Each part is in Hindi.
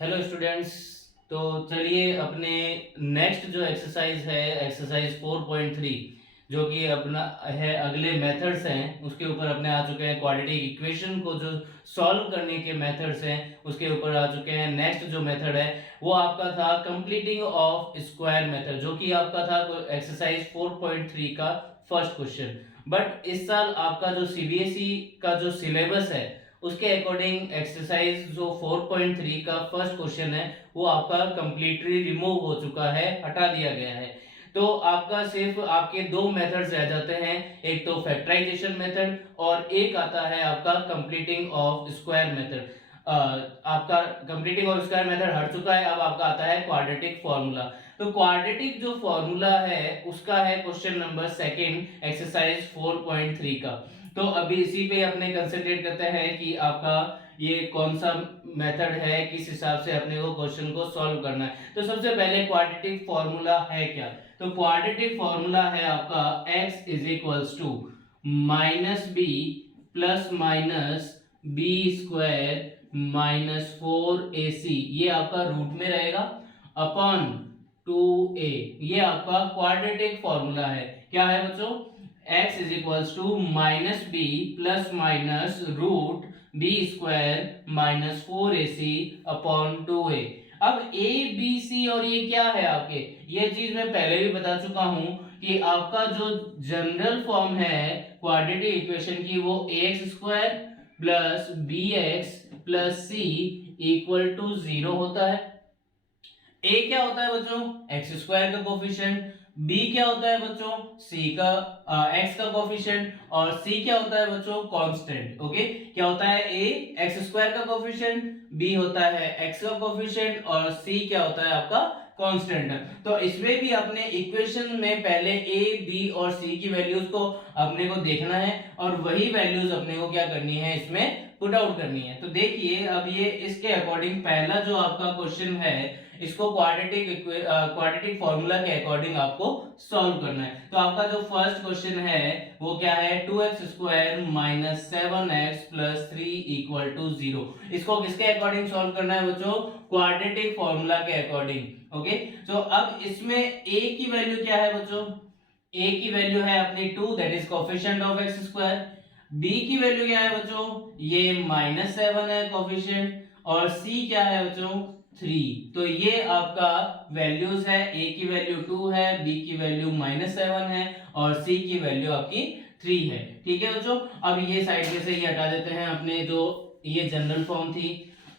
Hello students. तो चलिए अपने नेक्स्ट जो एक्सरसाइज है एक्सरसाइज 4.3 जो कि अपना है अगले मेथड्स हैं उसके ऊपर अपने आ चुके हैं। क्वाड्रेटिक इक्वेशन को जो सॉल्व करने के मेथड्स हैं उसके ऊपर आ चुके हैं। नेक्स्ट जो मेथड है वो आपका था कंप्लीटिंग ऑफ स्क्वायर मेथड जो कि आपका था एक्सरसाइज 4.3 का फर्स्ट क्वेश्चन। बट इस साल आपका जो सीबीएसई का जो सिलेबस है उसके अकॉर्डिंग एक्सरसाइज जो 4.3 का फर्स्ट क्वेश्चन है वो आपका कंप्लीटली रिमूव हो चुका है, हटा दिया गया है। तो आपका सिर्फ आपके दो मेथड्स रह जाते हैं, एक तो फैक्टराइजेशन मेथड और एक आता है आपका कंप्लीटिंग ऑफ स्क्वायर मेथड। आपका कंप्लीटिंग ऑफ स्क्वायर मेथड हट चुका है, अब आपका आता है क्वाड्रेटिक फॉर्मूला। तो क्वाड्रेटिक जो फॉर्मूला है उसका है क्वेश्चन नंबर सेकंड एक्सरसाइज 4.3 का। तो अभी इसी पे अपने कंसंट्रेट करते हैं कि आपका ये कौन सा मेथड है, किस हिसाब से अपने को क्वेश्चन को सॉल्व करना है। तो सबसे पहले क्वाड्रेटिक फॉर्मूला है क्या? तो क्वाड्रेटिक फॉर्मूला है आपका x is equals to minus B plus minus B square minus 4ac, ये आपका रूट में रहेगा, अपॉन 2a। ये आपका क्वाड्रेटिक फॉर्मूला है। क्या है बच्चों? x is equals to minus B plus minus root B square minus 4ac upon 2a। अब a b c और ये क्या है आपके, ये चीज मैं पहले भी बता चुका हूं कि आपका जो जनरल फॉर्म है क्वाड्रेटिक इक्वेशन की वो ax square plus B X plus C equal to 0 होता है। ए क्या होता है बच्चों? एक्स स्क्वायर का कोफिशिएंट। बी क्या होता है बच्चों? सी का एक्स का कोफिशिएंट। और सी क्या होता है बच्चों? कांस्टेंट। ओके, क्या होता है? ए एक्स स्क्वायर का कोफिशिएंट, बी होता है एक्स का कोफिशिएंट और सी क्या होता है आपका? कांस्टेंट। तो इसमें भी अपने इक्वेशन में पहले ए बी और सी की वैल्यूज को अपने को देखना है और वही वैल्यूज अपने को क्या करनी है, इसमें पुट आउट करनी है। तो देखिए अब ये इसके अकॉर्डिंग पहला जो आपका क्वेश्चन है इसको क्वाड्रेटिक फॉर्मूला के अकॉर्डिंग आपको सॉल्व करना है। तो आपका जो फर्स्ट क्वेश्चन है वो क्या है? 2x square minus 7x plus 3 equal to 0। इसको किसके अकॉर्डिंग सॉल्व करना है बच्चों? क्वाड्रेटिक फॉर्मूला के अकॉर्डिंग। ओके, तो अब इसमें a की वैल्यू क्या है बच्चों? a की वैल्यू है अपनी 2, that is coefficient of x square. b की वैल्यू क्या है बच्चों? ये माइनस 7 है कोफिशिएंट। और c क्या है बच्चों? 3। तो ये आपका वैल्यूज है, a की वैल्यू 2 है, b की वैल्यू माइनस 7 है और c की वैल्यू आपकी 3 है। ठीक है बच्चों, अब ये साइड में से ये हटा देते हैं, अपने जो ये जनरल फॉर्म थी।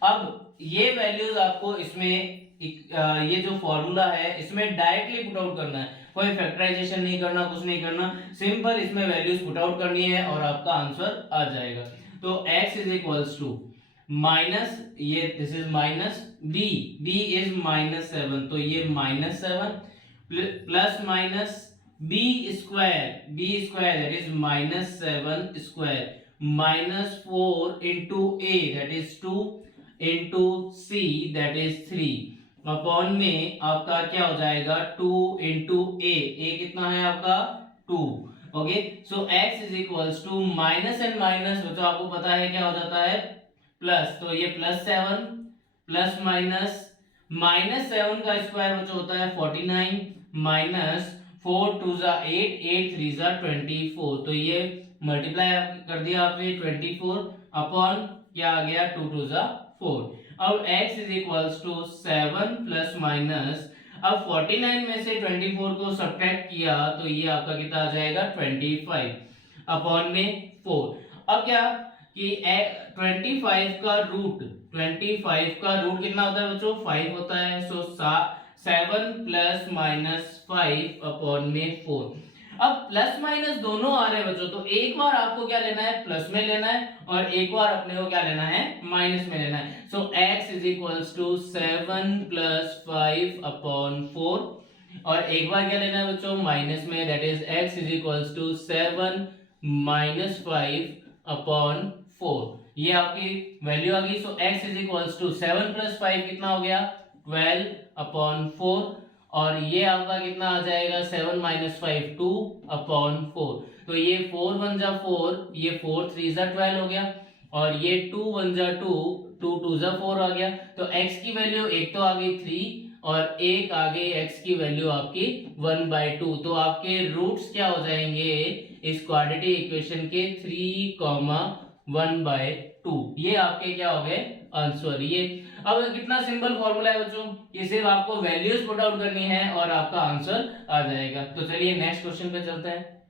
अब ये वैल्यूज आपको इसमें ये जो फॉर्मूला है इसमें डायरेक्टली पुट आउट करना है, कोई फैक्टराइजेशन नहीं करना, कुछ नहीं करना, सिंपल इसमें वैल्यूज पुट आउट करनी है और आपका आंसर आ जाएगा। तो x is equals to minus, ये this is minus b, b is minus 7, तो ये minus 7 plus minus b square that is minus 7 square minus 4 into a that is 2 into c that is 3 upon में आपका क्या हो जाएगा? 2 इंटू ए कितना है आपका? 2। Okay, so x is equals to minus and minus बच्चों आपको पता है क्या हो जाता है? प्लस। तो ये प्लस 7 प्लस माइनस माइनस 7 का स्क्वायर बच्चों होता है 49 माइनस 4 टू जा 8 8 3 जा 24। तो ये मल्टीप्लाई कर दिया आपने 24 अपॉन क्या आ गया? 2 टू जा 4। अब x is equals to 7 plus minus, अब 49 में से 24 को सब्ट्रैक्ट किया तो ये आपका कितना आ जाएगा? 25 अपॉन में 4। अब क्या कि 25 का रूट कितना होता है बच्चों? 5 होता है। सो 7 प्लस माइनस 5 अपॉन में 4। अब प्लस माइनस दोनों आ रहे हैं बच्चों, तो एक बार आपको क्या लेना है? प्लस में लेना है और एक बार अपने को क्या लेना है? माइनस में लेना है। So x is equals to 7 plus 5 upon 4 और एक बार क्या लेना है बच्चों? माइनस में, that is x is equals to 7 minus 5 upon 4। ये आपकी वैल्यू आ गई। So x is equals to 7 plus 5 कितना हो गया? 12 अपॉन 4 और ये आपका कितना आ जाएगा? 7 माइनस 5 2 अपॉन 4। तो ये 4 1 जा 4, ये 4 3 जा 12 हो गया और ये 2 1 जा 2 2 2 जा 4 आ गया, तो x की वैल्यू एक तो आ गई 3 और एक आ गई x की वैल्यू आपकी 1/2। तो आपके रूट्स क्या हो जाएंगे इस क्वाड्रेटिक इक्वेशन के 3,1/2। ये आपके क्या हो गए आंसर। ये अब कितना सिंपल फॉर्मूला है बच्चों, ये सिर्फ आपको वैल्यूज पुट आउट करनी है और आपका आंसर आ जाएगा। तो चलिए नेक्स्ट क्वेश्चन पे चलते हैं।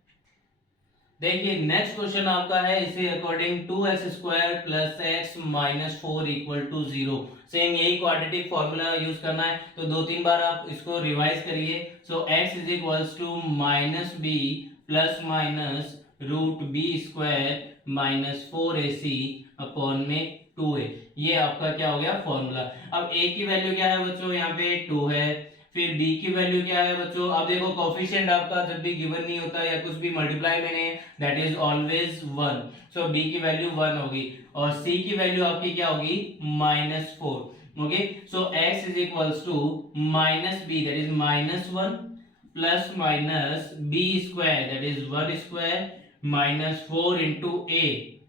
देखिए नेक्स्ट क्वेश्चन आपका है, इसे according 2x² plus x minus 4 equal to 0। Same यही क्वाड्रेटिक फॉर्मूला यूज करना है, तो 2-3 बार आप इसको रिवाइज करिए। So x is equals to minus B plus minus root B square minus 4ac upon में 2a। ये आपका क्या हो गया फॉर्मूला। अब a की वैल्यू क्या है बच्चों, यहाँ पे 2 है। फिर b की वैल्यू क्या है बच्चों, अब देखो कोफिशिएंट आपका जब भी गिवन नहीं होता या कुछ भी मल्टीप्लाई में नहीं, that is always 1। So b की वैल्यू 1 होगी और c की वैल्यू आपकी क्या होगी -4। Okay, so x is equals to minus b that is -1 plus minus b square that is 1 square minus 4 into a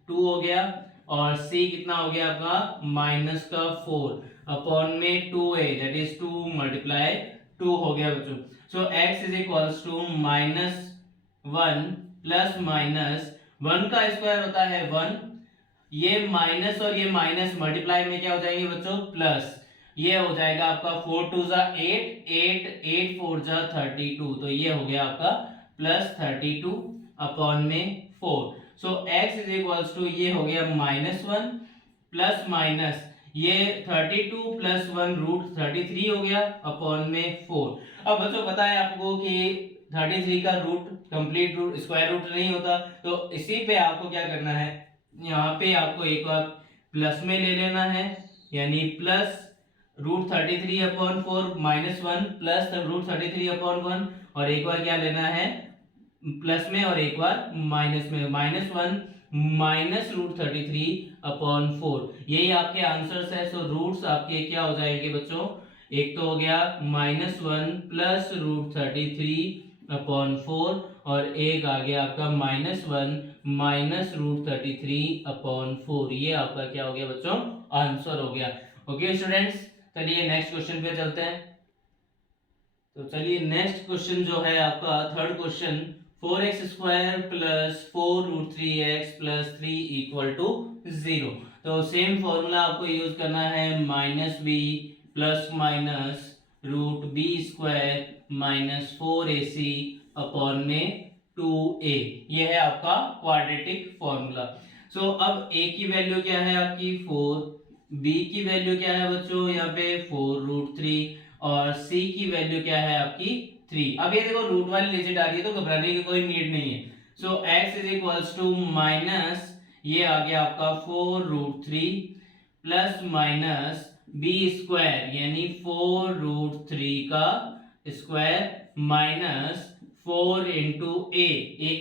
2 हो गया और c कितना हो गया आपका माइनस का 4 अपॉन में 2a दैट इज 2 मल्टीप्लाई 2 हो गया बच्चों। So x is equals to -1 plus minus 1 का स्क्वायर होता है 1, ये माइनस और ये माइनस मल्टीप्लाई में क्या हो जाएंगे बच्चों प्लस, ये हो जाएगा आपका 4 2 जा 8 8 8 4 जा 32, तो ये हो गया आपका प्लस 32 अपॉन में 4। सो x इज इक्वल्स टू ये हो गया -1 प्लस माइनस ये 32 प्लस 1 रूट 33 हो गया अपॉन में 4। अब बच्चों पता है आपको कि 33 का root complete root square root नहीं होता, तो इसी पे आपको क्या करना है, यहाँ पे आपको एक बार प्लस में ले लेना है, यानी plus root 33 upon 4 -1 plus root 33 upon 1 और एक बार क्या लेना है प्लस में और एक बार माइनस में, -1 माइनस रूट 33 अपॉन 4। यही आपके आंसर्स है। सो रूट्स आपके क्या हो जाएंगे बच्चों, एक तो हो गया -1 प्लस रूट 33 अपॉन 4 और एक आ गया आपका -1 माइनस रूट 33 अपॉन 4। ये आपका क्या हो गया बच्चों आंसर हो गया। ओके स्टूडेंट्स, चलिए नेक्स्ट क्वेश्चन पे चलते हैं। तो चलिए नेक्स्ट क्वेश्चन जो है आपका third question, 4x² plus 4 root 3x plus 3 equal to 0। तो सेम फॉर्मूला आपको यूज करना है, -b plus minus root B square minus 4ac upon में 2a। ये है आपका क्वाड्रेटिक फॉर्मूला। सो अब a की वैल्यू क्या है आपकी 4, b की वैल्यू क्या है बच्चों यहाँ पे 4 रूट 3 और c की वैल्यू क्या है आपकी 3। अब ये देखो रूट वाली डिजिट आ रही है तो घबराने की कोई नीड नहीं है। So x is equals to minus ये आ गया आपका 4 root 3 plus minus b square यानी 4 रूट 3 का स्क्वायर माइनस 4 इंटू a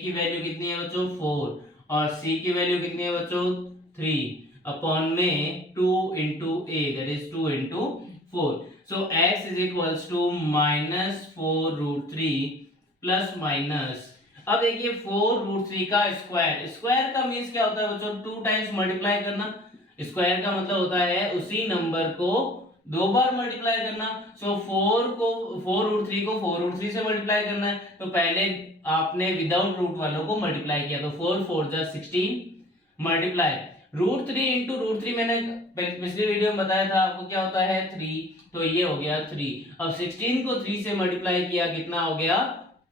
की वैल्यू कितनी है बच्चों 4 और c की वैल्यू कितनी है बच्चों 3 अपॉन में 2 into a that is 2 into 4। So x is equals to -4 root 3 plus minus, अब देखिए 4 रूट 3 का स्क्वायर, स्क्वायर का मीन्स क्या होता है बच्चों 2 टाइम्स मल्टीप्लाई करना। स्क्वायर का मतलब होता है उसी नंबर को 2 बार मल्टीप्लाई करना। सो 4 रूट 3 को 4 रूट 3 से मल्टीप्लाई करना है, तो पहले आपने विदाउट रूट वालों को मल्टीप्लाई किया, तो 4 4 जा 16 मल्टीप्लाई रूट 3 इंटू रूट 3 मैंने पिछली वीडियो में बताया था आपको क्या होता है 3, तो ये हो गया 3। अब 16 को 3 से मल्टीप्लाई किया कितना हो गया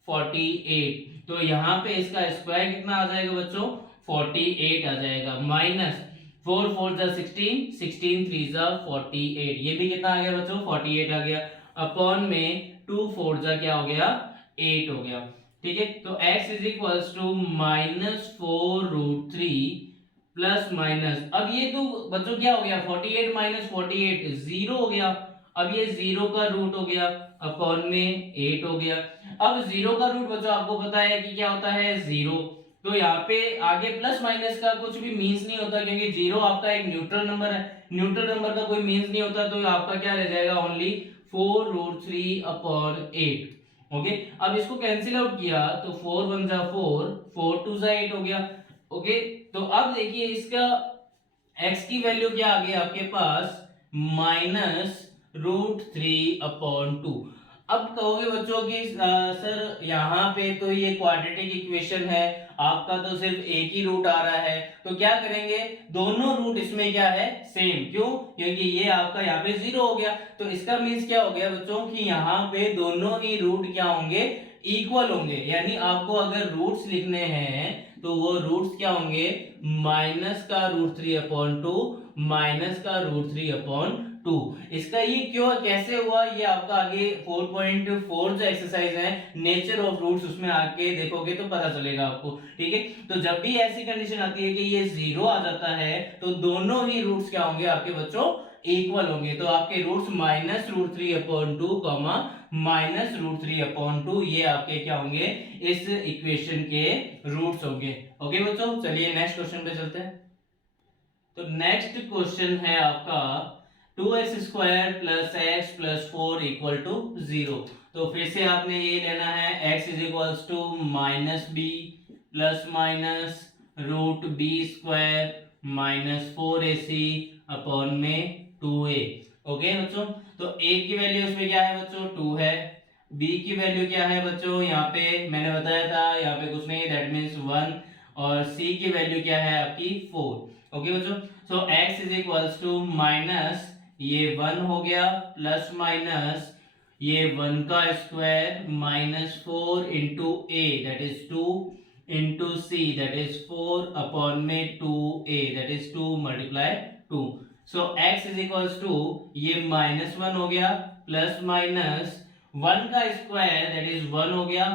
48, तो यहाँ पे इसका स्क्वायर कितना आ जाएगा बच्चों 48 आ जाएगा। माइनस 4 4 जा 16 16 3 जा 48, ये भी कितना आ गया बच्चों 48 आ गया अपॉन में 2 4 जा क्या हो गया 8 हो गया। ठीक है, तो x is equals to -4 root 3 plus minus, अब ये तो बच्चों क्या हो गया 48 माइनस 48 0 हो गया, अब ये 0 का रूट हो गया अपॉन में 8 हो गया। अब 0 का रूट बच्चों आपको पता है कि क्या होता है 0, तो यहाँ पे आगे प्लस माइनस का कुछ भी मीन्स नहीं होता क्योंकि 0 आपका एक न्यूट्रल नंबर है, न्यूट्रल नंबर का कोई मीन्स नहीं होता, तो आपका क्या रह जाएगा ओनली 4 रूट 3 अपॉन 8। ओके, अब इसको कैंसिल आउट किया तो 4 1 जा 4 4 2 जा 8 हो गया। ओके, तो अब देखिए इसका x की वैल्यू क्या आ गई आपके पास -√3/2। अब कहोगे बच्चों कि सर यहाँ पे तो ये क्वाड्रेटिक इक्वेशन है, आपका तो सिर्फ एक ही रूट आ रहा है, तो क्या करेंगे, दोनों रूट इसमें क्या है सेम, क्यों, क्योंकि ये आपका यहाँ पे 0 हो गया, तो इसका मीन्स क्या हो गया बच्चों कि यहाँ पे दोनों ही रूट क्या होंगे, इक्वल होंगे। यानी आपको अगर रूट्स लिखने हैं तो वो रूट्स क्या होंगे, -√3/2 -√3/2। इसका ये क्यों कैसे हुआ, ये आपका आगे 4.4 जो एक्सरसाइज है नेचर ऑफ रूट्स, उसमें आके देखोगे तो पता चलेगा आपको। ठीक है, तो जब भी ऐसी कंडीशन आती है कि ये 0 आ जाता है तो दोनों ही रूट्स क्या होंगे आपके बच्चों, इक्वल होंगे। तो आपके रूट्स -√3/2 -√3/2 ये आपके क्या होंगे, इस इक्वेशन के रूट्स होंगे। ओके बच्चों, चलिए नेक्स्ट क्वेश्चन पे चलते हैं। तो नेक्स्ट क्वेश्चन है आपका 2x² + x + 4 = 0। तो फिर से आपने ये लेना है x = -b ±√b² - 4ac/2a। Okay बच्चों, तो a की वैल्यू इसमें क्या है बच्चों, 2 है। b की वैल्यू क्या है बच्चों, यहाँ पे मैंने बताया था, यहाँ पे कुछ नहीं, दैट मीन्स 1। और c की वैल्यू क्या है आपकी 4। ओके बच्चों, सो x = माइनस ये 1 हो गया प्लस माइनस ये 1 का square -4 into a that is 2 into c that is 4/2a that is 2 × 2। So x = ये -1 हो गया प्लस माइनस 1 का स्क्वायर दैट इज 1 हो गया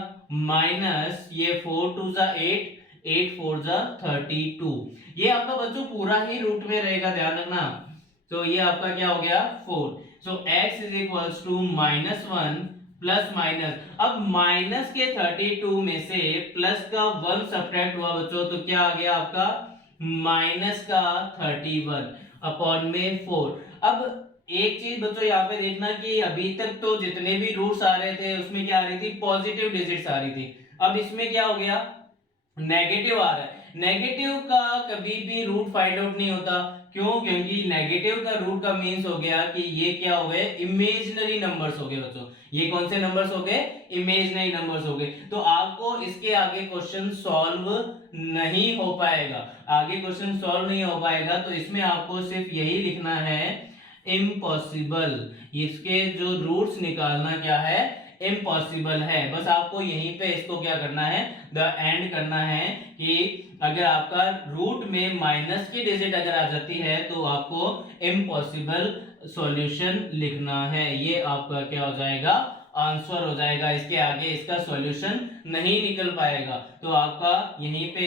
माइनस ये 4 2 8 8 4 32। ये आपका बच्चों पूरा ही रूट में रहेगा, ध्यान रखना। तो ये आपका क्या हो गया 4। सो x =-1 प्लस माइनस, अब माइनस के 32 में से प्लस का 1 सब्ट्रैक्ट हुआ बच्चों, तो क्या आ गया आपका माइनस का 31/4। अब एक चीज बच्चों यहाँ पे देखना कि अभी तक तो जितने भी रूट्स आ रहे थे उसमें क्या आ रही थी, पॉजिटिव डिजिट्स आ रही थी। अब इसमें क्या हो गया, नेगेटिव आ रहा है। नेगेटिव का कभी भी रूट फाइंड आउट नहीं होता, क्यों, क्योंकि नेगेटिव का रूट का मींस हो गया कि ये क्या हो गए, इमेजिनरी नंबर्स हो गए बच्चों। ये कौन से नंबर्स हो गए, इमेजिनरी नंबर्स हो गए। तो आपको इसके आगे क्वेश्चन सॉल्व नहीं हो पाएगा, आगे क्वेश्चन सॉल्व नहीं हो पाएगा। तो इसमें आपको सिर्फ यही लिखना है इम्पॉसिबल, इसके जो रूट्स निकालना क्या है, इम्पॉसिबल है। बस आपको यहीं पे इसको क्या करना है, द एंड करना है कि अगर आपका रूट में माइनस की डिजिट अगर आ जाती है तो आपको इम्पॉसिबल सॉल्यूशन लिखना है। ये आपका क्या हो जाएगा, आंसर हो जाएगा। इसके आगे इसका सॉल्यूशन नहीं निकल पाएगा। तो आपका यहीं पे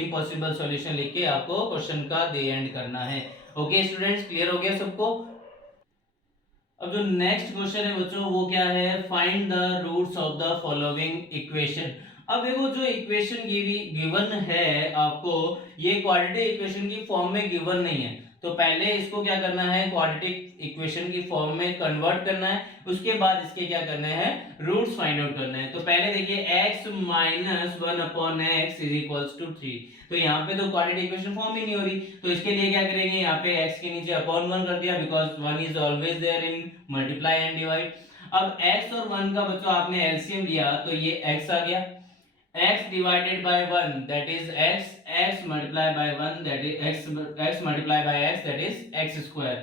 इम्पॉसिबल सॉल्यूशन लिख के आपको क्वेश्चन का द एंड करना है। ओके स्टूडेंट्स, क्लियर हो गया सबको। अब जो नेक्स्ट क्वेश्चन है बच्चों वो क्या है, find the roots of the following equation. अब देखो जो इक्वेशन गिवन है आपको, ये क्वाड्रेटिक इक्वेशन की फॉर्म में गिवन नहीं है, तो पहले इसको क्या करना है, क्वाड्रेटिक इक्वेशन की फॉर्म में कन्वर्ट करना है, उसके बाद इसके क्या करना है, रूट्स फाइंड आउट करना है। तो पहले देखिए x - 1/x = 3। तो यहाँ पे तो क्वाड्रेटिक इक्वेशन फॉर्म ही नहीं हो रही, तो इसके लिए क्या करेंगे, यहाँ पे x के नीचे अपॉन 1 कर दिया, because 1 is always there in multiply and divide. अब x और 1 का बच्चों आपने एलसीएम लिया तो ये x आ गया, x divided by 1 that is x, x multiplied by 1 that is x, x multiplied by x that is x square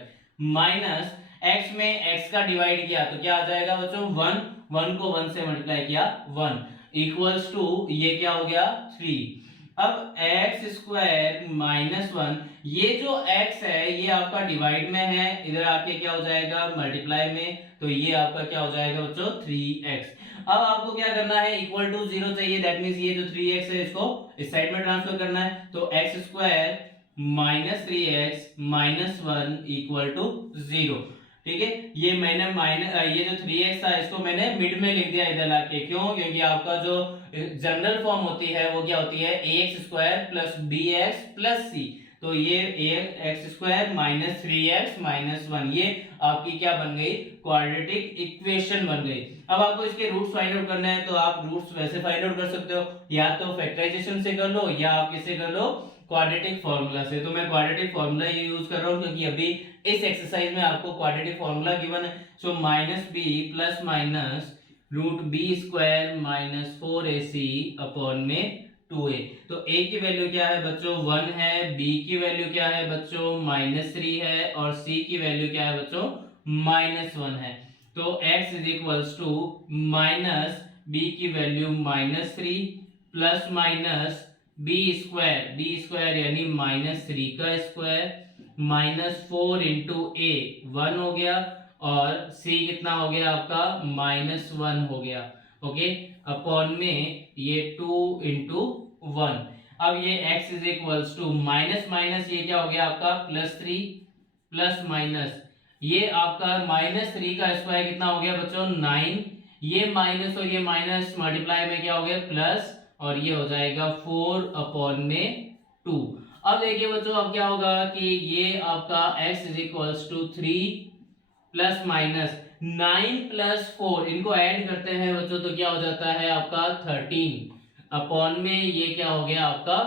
minus x में x का डिवाइड किया तो क्या आ जाएगा बच्चों 1, 1 को 1 से मल्टीप्लाई किया 1 इक्वल्स टू ये क्या हो गया 3। अब x स्क्वायर माइनस 1, ये जो x है ये आपका डिवाइड में है, इधर आके क्या हो जाएगा मल्टीप्लाई में, तो ये आपका क्या हो जाएगा बच्चों 3x। अब आपको क्या करना है, इक्वल टू 0 चाहिए, दैट मींस ये जो 3x है इसको इस साइड में ट्रांसफर करना है। तो x square minus 3x minus 1 equal to 0। ठीक है, ये मैंने ये जो 3x था इसको मैंने मिड में लिख दिया इधर लाके, क्यों, क्योंकि आपका जो जनरल फॉर्म होती है वो क्या होती है ax square plus bx plus c। तो ये ax square minus 3x minus 1 ये आपकी क्या बन गई, क्वाड्रेटिक इक्वेशन बन गई। अब आपको इसके रूट्स फाइंड आउट करना है, तो आप रूट्स वैसे फाइंड आउट कर सकते हो, या तो फैक्टराइजेशन से कर लो या आप किससे कर लो, क्वाड्रेटिक फॉर्मूला से। तो मैं क्वाड्रेटिक फॉर्मूला यूज कर रहा हूँ क्योंकि अभी इस एक्सरसाइज में आपको क्वाड्रेटिक फॉर्मूला गिवन है। So minus B plus minus root B square minus 4ac upon में 2a। तो a की वैल्यू क्या है बच्चों 1 है, b की वैल्यू क्या है बच्चों -3 है और c की वैल्यू क्या है बच्चों -1 है। तो x is equals to minus b की value -3 plus minus b square यानी -3 का स्क्वायर माइनस 4 इंटू ए 1 हो गया और c कितना हो गया आपका -1 हो गया। ओके, अपॉन में ये 2 इंटू 1। अब ये x is equals to minus minus ये क्या हो गया आपका +3 प्लस माइनस ये आपका -3 का स्क्वायर कितना हो गया बच्चों 9। ये माइनस और ये माइनस मल्टीप्लाई में क्या हो गया प्लस और ये हो जाएगा 4 अपॉन में 2। अब देखिए बच्चों अब क्या होगा कि ये आपका x is equals to 3 plus minus 9 plus 4 इनको ऐड करते हैं बच्चों तो क्या हो जाता है आपका 13 अपॉन में ये क्या हो गया आपका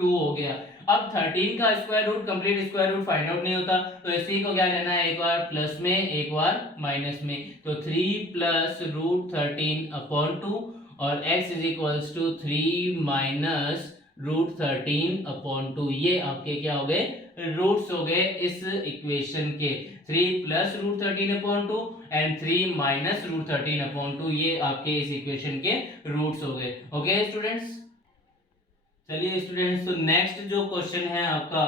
2 हो गया। अब 13 का square root complete square root find out नहीं होता तो इसी को क्या लेना है एक बार प्लस में एक बार माइनस में। तो 3 प्लस रूट 13 अपॉन 2 और x is equals to 3 minus root 13 upon 2। ये आपके क्या हो गए रूट्स हो गए इस इक्वेशन के 3 plus root 13 upon 2 and 3 minus root 13 upon 2। ये आपके इस इक्वेशन के रूट्स हो गए। ओके स्टूडेंट्स, चलिए स्टूडेंट्स तो नेक्स्ट जो क्वेश्चन है आपका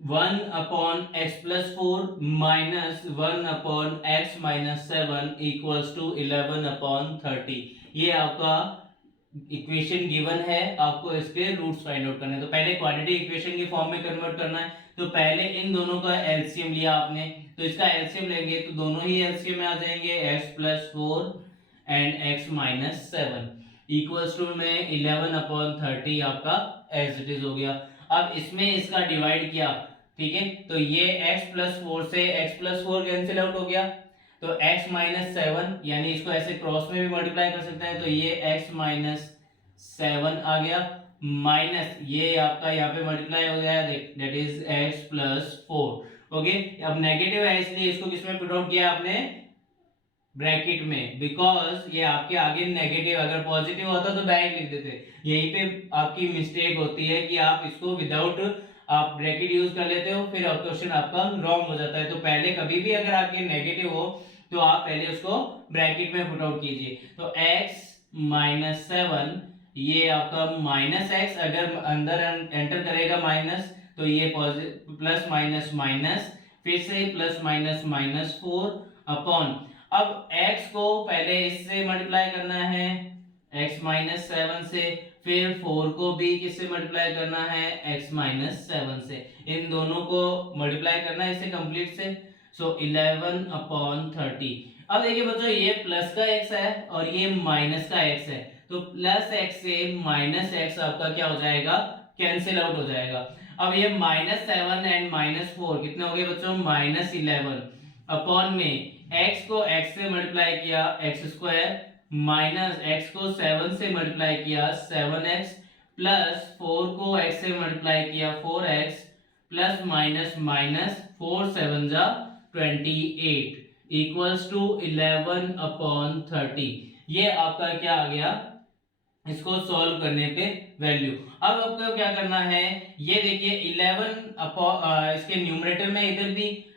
1 upon X plus 4 minus 1 upon X minus 7 equals to 11 upon 30। ये आपका इक्वेशन गिवन है, आपको इसके रूट्स फाइंड आउट करने हैं। तो पहले क्वाड्रेटिक इक्वेशन की फॉर्म में कन्वर्ट करना है। तो पहले इन दोनों का एलसीएम लिया आपने, तो इसका एलसीएम लेंगे तो दोनों ही एलसीएम में आ जाएंगे x plus 4 and x minus 7 equals to में 11 अपॉन 30 आपका एज इट इज हो गया। अब इसमें इसका डिवाइड किया, ठीक है, तो ये x प्लस 4 से x प्लस 4 कैंसिल आउट हो गया तो x माइनस 7 यानी इसको ऐसे क्रॉस में भी मल्टीप्लाई कर सकते हैं तो ये x माइनस 7 आ गया माइनस ये आपका यहाँ पे मल्टीप्लाई हो गया that is x plus 4। Okay, अब नेगेटिव है इसलिए इसको किसमें पुट आउट किया आपने ब्रैकेट में, बिकॉज ये आपके आगे नेगेटिव, अगर पॉजिटिव होता तो डायरेक्ट लिख देते। यहीं पे आपकी मिस्टेक होती है कि आप इसको विदाउट आप ब्रैकेट यूज कर लेते हो फिर क्वेश्चन आपका रॉन्ग हो जाता है। तो पहले कभी भी अगर आपके नेगेटिव हो तो आप पहले उसको ब्रैकेट में पुट आउट कीजिए। तो x माइनस 7 ये आपका माइनस x अगर अंदर एंटर करेगा माइनस तो ये प्लस माइनस माइनस फिर से प्लस माइनस माइनस 4 अपॉन अब x को पहले इससे मल्टीप्लाई करना है x माइनस 7 से, फिर 4 को भी किससे मल्टीप्लाई करना है x माइनस 7 से। इन दोनों को मल्टीप्लाई करना है इससे कंप्लीट से। सो 11 अपॉन 30। अब देखिए बच्चों ये प्लस का x है और ये माइनस का x है तो प्लस x से माइनस x आपका क्या हो जाएगा कैंसिल आउट हो जाएगा। अब ये -7 एंड -4 कितने हो गए बच्चों -11 अपॉन में x को x से मल्टीप्लाई किया x स्क्वायर माइनस x को 7 से मल्टीप्लाई किया 7x प्लस 4 को x से मल्टीप्लाई किया 4x प्लस माइनस माइनस 4 7 जा 28 इक्वल्स टू 11 अपॉन 30। ये आपका क्या आ गया इसको सॉल्व करने पे वैल्यू। अब आपको क्या करना है ये देखिए 11 अपॉन इसके न्यूमरेटर में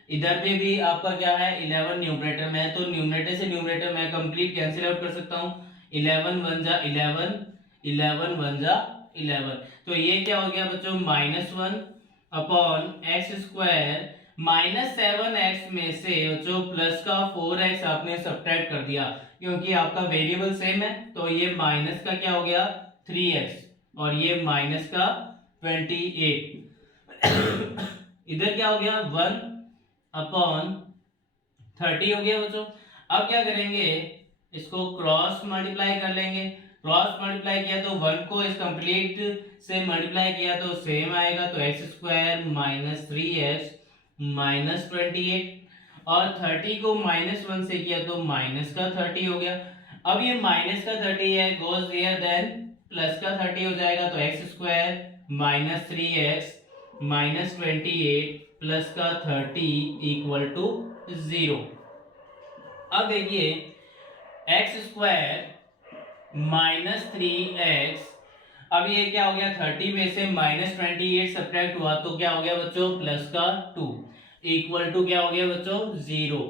इधर पे भी आपका क्या है 11 न्यूमरेटर में है तो न्यूमरेटर से न्यूमरेटर में कंप्लीट कैंसिल आउट कर सकता हूं 11 1 जा 11 11 1 जा 11। तो ये क्या हो गया बच्चों -1 अपॉन एक्स स्क्वायर -7x में से बच्चों प्लस का 4x आपने सब्ट्रैक्ट कर दिया क्योंकि आपका वेरिएबल सेम है तो ये माइनस का क्या हो गया 3x और ये माइनस का 28 इधर क्या हो गया 1 अपॉन 30 हो गया बच्चों। अब क्या करेंगे इसको क्रॉस मल्टीप्लाई कर लेंगे। क्रॉस मल्टीप्लाई किया तो 1 को इस कंप्लीट से मल्टीप्लाई किया तो सेम आएगा तो x square minus 3x minus 28 और 30 को -1 से किया तो माइनस का 30 हो गया। अब ये माइनस का 30 है गोज हियर देन प्लस का 30 हो जाएगा तो x स्क्वायर -3x -28 प्लस का 30 इक्वल टू 0। अब देखिए x² -3x, अब ये क्या हो गया 30 में से -28 सब्ट्रैक्ट हुआ तो क्या हो गया बच्चों प्लस का 2 इक्वल टू क्या हो गया बच्चों 0।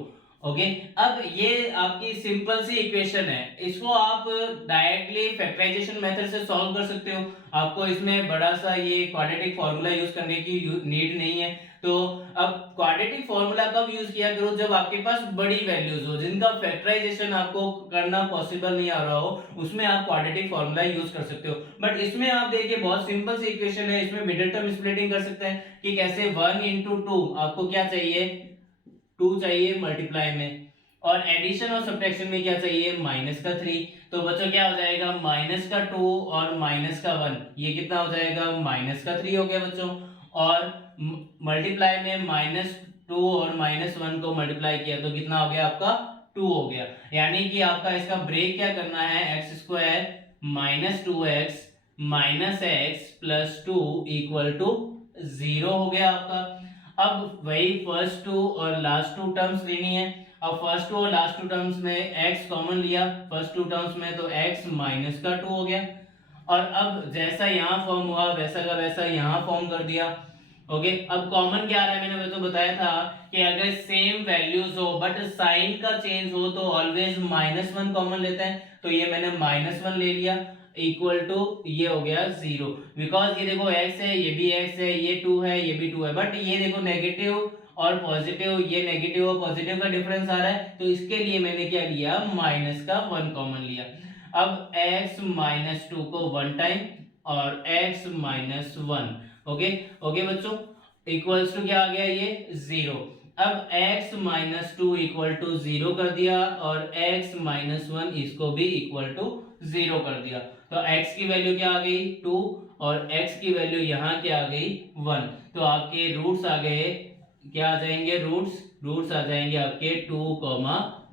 ओके, अब ये आपकी सिंपल सी इक्वेशन है, इसको आप डायरेक्टली फैक्टराइजेशन मेथड से सॉल्व कर सकते हो। आपको इसमें बड़ा सा ये क्वाड्रेटिक फॉर्मूला यूज करने की नीड नहीं है। तो अब क्वाड्रेटिक फॉर्मूला कब यूज किया करो, जब आपके पास बड़ी वैल्यूज हो जिनका फैक्टराइजेशन आपको करना पॉसिबल नहीं आ रहा हो, उसमें आप क्वाड्रेटिक फॉर्मूला यूज कर सकते हो। बट इसमें आप देखिए बहुत सिंपल सी इक्वेशन है, इसमें मिडिल टर्म स्प्लिटिंग कर सकते हैं कि कैसे 1 into 2 आपको क्या चाहिए 2 चाहिए मल्टीप्लाई में, और एडिशन और सब्ट्रैक्शन में क्या चाहिए माइनस का 3। तो बच्चों क्या हो जाएगा माइनस का 2 और माइनस का 1, ये कितना हो जाएगा माइनस का 3 हो गया बच्चों। और मल्टीप्लाई में -2 और -1 को मल्टीप्लाई किया तो कितना हो गया आपका 2 हो गया। यानी कि आपका इसका ब्रेक क्या करना है x² -2x -x plus 2 equal to 0 हो गया आपका। अब वही फर्स्ट टू और लास्ट टू टर्म्स लेनी है। अब फर्स्ट टू और लास्ट टू टर्म्स में x कॉमन लिया फर्स्ट टू टर्म्स में, तो x माइनस का 2 हो गया। और अब जैसा यहाँ फॉर्म हुआ वैसा का वैसा यहाँ फॉर्म कर दिया। ओके, अब कॉमन क्या आ रहा है, मैंने तो बताया था कि अगर सेम वैल्यूज हो बट साइन का चेंज हो तो ऑलवेज -1 कॉमन लेते हैं, तो ये मैंने -1 ले लिया इक्वल टू ये हो गया 0। बिकॉज ये देखो x है, ये भी x है, ये 2 है, ये भी 2 है, बट ये देखो नेगेटिव और पॉजिटिव, ये नेगेटिव और पॉजिटिव का डिफरेंस आ रहा है, तो इसके लिए मैंने क्या लिया -1 कॉमन लिया। अब x -2 को 1 टाइम और x -1, ओके ओके बच्चों, इक्वल्स टू क्या आ गया ये 0। अब x -2 इक्वल टू 0 कर दिया और x -1 इसको भी इक्वल टू 0 कर दिया, तो x की वैल्यू क्या आ गई 2 और x की वैल्यू यहाँ क्या आ गई 1। तो आपके रूट्स आ गए, क्या आ जाएंगे रूट्स आ जाएंगे आपके 2,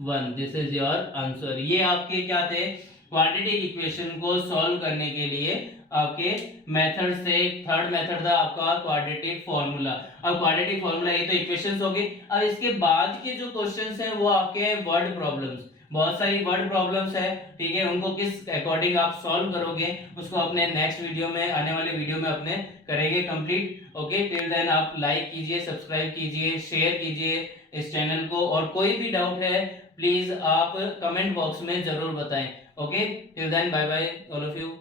1। This is your answer. ये आपके क्या थे क्वाड्रेटिक इक्वेशन को सॉल्व करने के लिए आपके मेथड से थर्ड मेथड था आपका क्वाड्रेटिक फॉर्मूला। अब क्वाड्रेटिक फॉर्मूला ये तो इक्वेशंस हो गई। अब इसके बाद के जो क्वेश्चंस हैं वो आपके वर्ड प्रॉब्लम्स, बहुत सारी वर्ड प्रॉब्लम्स है, ठीक है, उनको किस अकॉर्डिंग आप सॉल्व करोगे उसको अपने नेक्स्ट वीडियो में, आने वाले वीडियो में अपने करेंगे कंप्लीट। ओके, टिल देन आप लाइक कीजिए, सब्सक्राइब कीजिए, शेयर कीजिए इस चैनल को, और कोई भी डाउट है प्लीज आप कमेंट बॉक्स में जरूर बताएं। Okay, till then bye bye all of you.